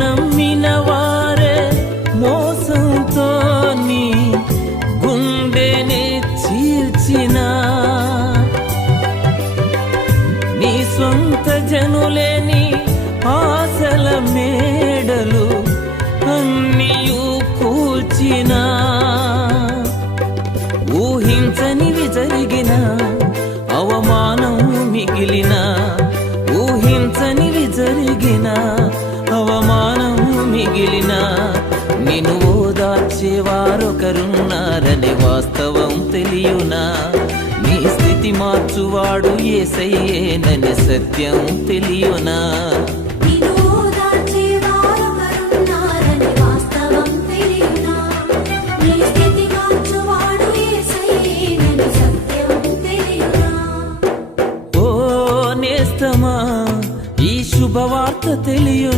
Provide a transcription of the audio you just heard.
నమ్మిన వారే మోసంతో నీ గుండెనే చీల్చిన నీ సొంత జనులేని ఆశల మేడలు అన్నియు కూల్చిన ఊహించనివి జరిగిన అవమానం మిగిలిన ఊహించనివి జరిగిన అవమానం మిగిలిన నిన్ను ఓదార్చేవారొకరున్నారనే వాస్తవం తెలియునా నీ స్థితి మార్చువాడు యేసయ్యేననే సత్యం తెలియునా ఈ శుభవార్త తెలియు